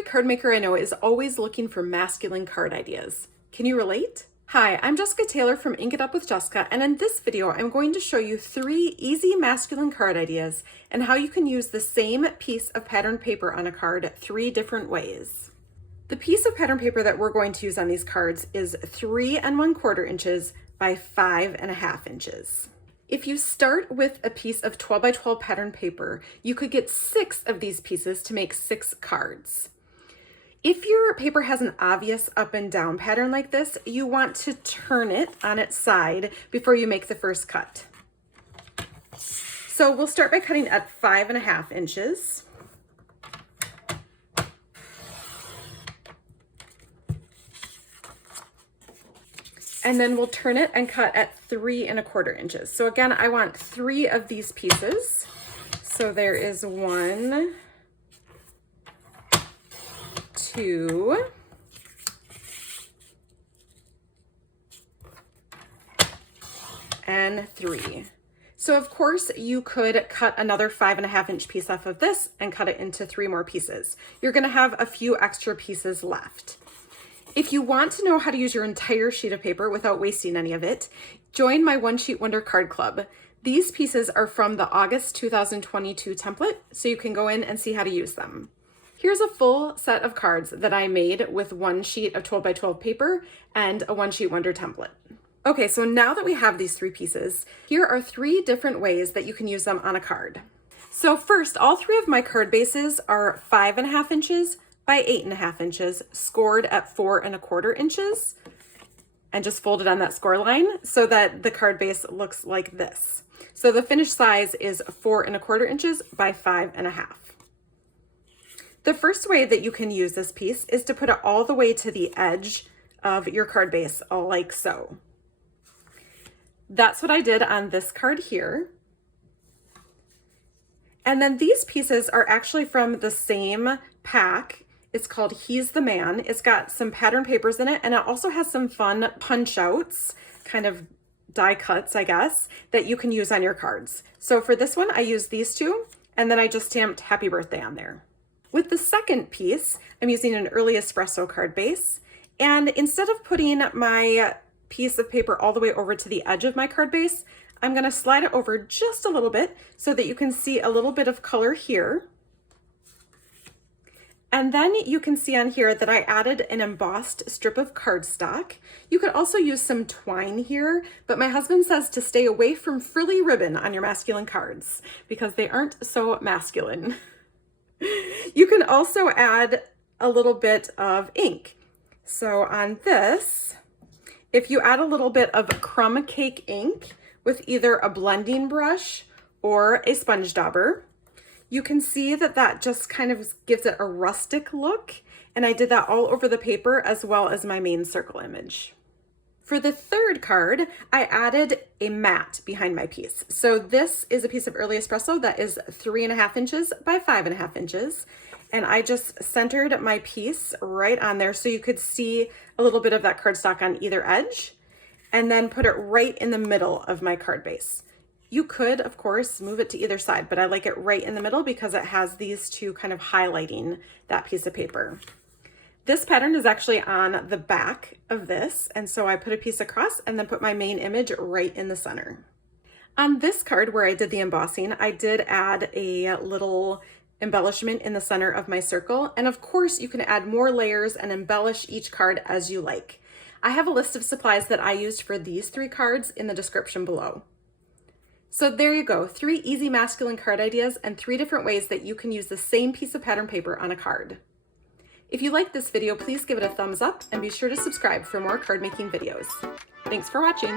Every card maker I know is always looking for masculine card ideas. Can you relate? Hi, I'm Jessica Taylor from Ink It Up with Jessica, and in this video, I'm going to show you 3 easy masculine card ideas and how you can use the same piece of patterned paper on a card 3 different ways. The piece of pattern paper that we're going to use on these cards is 3 1/4 inches by 5 1/2 inches. If you start with a piece of 12 by 12 pattern paper, you could get 6 of these pieces to make 6 cards. If your paper has an obvious up and down pattern like this, you want to turn it on its side before you make the first cut. So we'll start by cutting at 5 1/2 inches. And then we'll turn it and cut at 3 1/4 inches. So again, I want 3 of these pieces. So there is 1, 2, and 3. So of course you could cut another 5 1/2 inch piece off of this and cut it into 3 more pieces. You're gonna have a few extra pieces left. If you want to know how to use your entire sheet of paper without wasting any of it, join my One Sheet Wonder Card Club. These pieces are from the August 2022 template, so you can go in and see how to use them. Here's a full set of cards that I made with 1 sheet of 12 by 12 paper and a One Sheet Wonder template. Okay, so now that we have these 3 pieces, here are 3 different ways that you can use them on a card. So first, all 3 of my card bases are 5 1/2 inches by 8 1/2 inches, scored at 4 1/4 inches, and just folded on that score line so that the card base looks like this. So the finished size is 4 1/4 inches by 5 1/2. The first way that you can use this piece is to put it all the way to the edge of your card base, like so. That's what I did on this card here. And then these pieces are actually from the same pack. It's called He's the Man. It's got some pattern papers in it, and it also has some fun punch outs, kind of die cuts, I guess, that you can use on your cards. So for this one, I used these 2, and then I just stamped Happy Birthday on there. With the second piece, I'm using an Early Espresso card base, and instead of putting my piece of paper all the way over to the edge of my card base, I'm gonna slide it over just a little bit so that you can see a little bit of color here. And then you can see on here that I added an embossed strip of cardstock. You could also use some twine here, but my husband says to stay away from frilly ribbon on your masculine cards because they aren't so masculine. You can also add a little bit of ink. So on this, if you add a little bit of crumb cake ink with either a blending brush or a sponge dauber, you can see that that just kind of gives it a rustic look, and I did that all over the paper as well as my main circle image. For the third card, I added a mat behind my piece. So this is a piece of Early Espresso that is 3 1/2 inches by 5 1/2 inches, and I just centered my piece right on there so you could see a little bit of that cardstock on either edge, and then put it right in the middle of my card base. You could, of course, move it to either side, but I like it right in the middle because it has these 2 kind of highlighting that piece of paper. This pattern is actually on the back of this, and so I put a piece across and then put my main image right in the center. On this card where I did the embossing, I did add a little embellishment in the center of my circle, and of course you can add more layers and embellish each card as you like. I have a list of supplies that I used for these 3 cards in the description below. So there you go, 3 easy masculine card ideas and 3 different ways that you can use the same piece of pattern paper on a card. If you liked this video, please give it a thumbs up and be sure to subscribe for more card making videos. Thanks for watching.